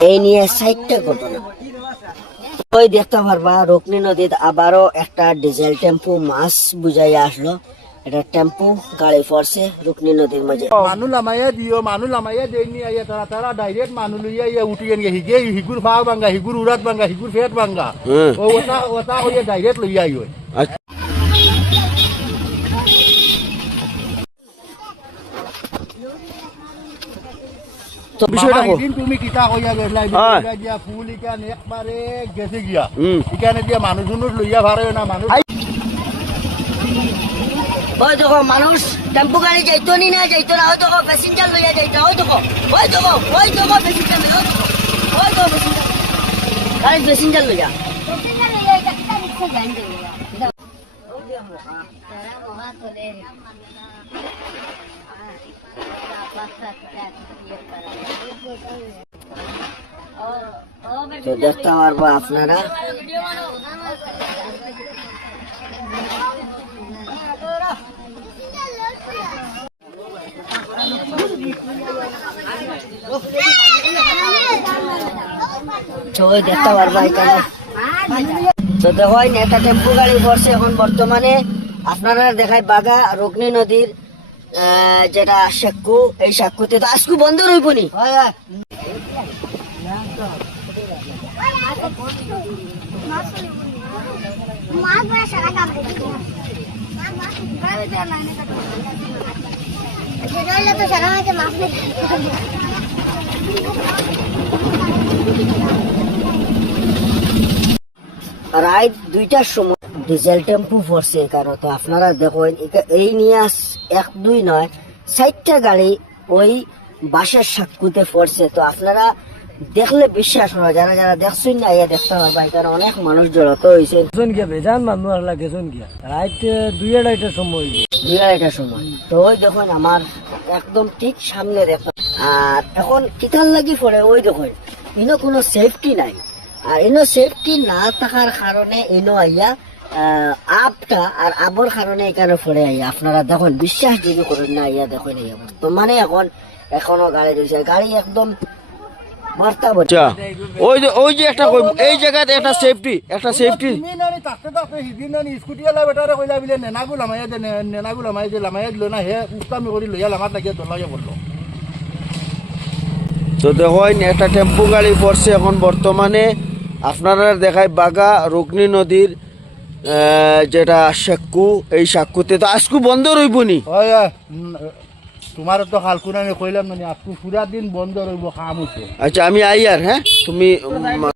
এই নিয়ে সাইটটা ঘটনা ওই দেখতে পারবা রকনি নদীত আবারও একটা ডিজেল টেম্পু মাছ বুঝাইয়া আসলো এটা টেম্পু গাড়ি পড়ছে রুকনি নদীর মাঝে মানুহ লামাইয়া দিও মানুহ লামাইয়া দেয়নি আইয়া তারা তারা ডাইরেক্ট মানুহ লইয়া ইয়া উঠি গেন হিগে হিগুর ফাগ ভাঙ্গা হিগুর উড়াত ভাঙ্গা হিগুর ফেট ভাঙ্গা ও ওটা ওটা হইয়া ডাইরেক্ট লইয়া আইও তো বিষয়টা তুমি কিতা কইয়া গেলা হয়। ফুল ইকান একবারে গেছে গিয়া। ইকানে দিয়া মানুহ জুনুর লইয়া ভারে না মানুষ ওই দেখো মানুষ টেম্পু গাড়ি যাইতো নি না যাইতো না ওই দেখো প্যাসেঞ্জার লইয়া যাইতো ওই দেখো ওই দেখো ওই দেখো প্যাসেঞ্জার লইয়া ওই দেখো ওই দেখো প্যাসেঞ্জার গাড়ি প্যাসেঞ্জার লইয়া। তো দেখতে পারব আপনারা। তো দেখতে পারব এখানে। তো দেখো এই একটা টেম্পু গাড়ি পড়ছে এখন বর্তমানে। আপনারা দেখায় বাগা রগ্নি নদীর যেটা সাক্কু এই সাক্কুতে তো আজকু বন্ধ রইব নি। মাছ তো সারা মাঝে মাছ রাত দুইটার সময় ডিজেল টেম্পু পড়ছে এখানে তো আপনারা দেখেন এই নিয়ে এক দুই নয় চারটা গাড়ি ওই বাসের সাক্ষুতে পড়ছে তো আপনারা দেখলে বিশ্বাস হয় যারা যারা দেখছেন না ইয়া দেখতে পারবা এখানে অনেক মানুষ জড়াত হয়েছে গেছন গিয়া বেজান মানুষ আসলা গেছন গিয়া। রাত দুই আড়াইটার সময়। দুই আড়াইটার সময়। তো ওই দেখুন আমার একদম ঠিক সামনে দেখো আর এখন কিতার লাগি পড়ে ওই দেখুন ইনো কোনো সেফটি নাই। আর ইনো সেফটি না থাকার কারণে ইনো আইয়া আপটা আর আবর কারণে এখানে পড়ে আইয়া। আপনারা দেখুন বিশ্বাস যদি করেন না আইয়া দেখুন আইয়া বর্তমানে এখন এখনও গাড়ি রয়েছে। গাড়ি একদম আচ্ছা ওই যে ওই যে একটা কই- এই জায়গাতে একটা সেফটি একটা সেফটি তুমি নানি তাতে তাতে হিদিন নানি স্কুটি এলা বেটারে কইলা বিলে নেনাগু লামাইয়া দে নে- নেনাগু লামাই দে লামাইয়া দিল না হে উস্তামি করি লইয়া লামাত লাগিয়া দলাইয়া পড়ল তো দেখুন একটা টেম্পু গাড়ি পড়ছে এখন বর্তমানে। আপনারা দেখায় বাগা রুগ্নি নদীর যেটা সাক্ষু এই সাক্কুতে তো আজকু বন্ধ রইব নি। তোমার তো খালকু নানি কইলাম না আজকু পুরা দিন বন্ধ রইব কাম হইছে। আচ্ছা আমি আই আর হ্যাঁ? তুমি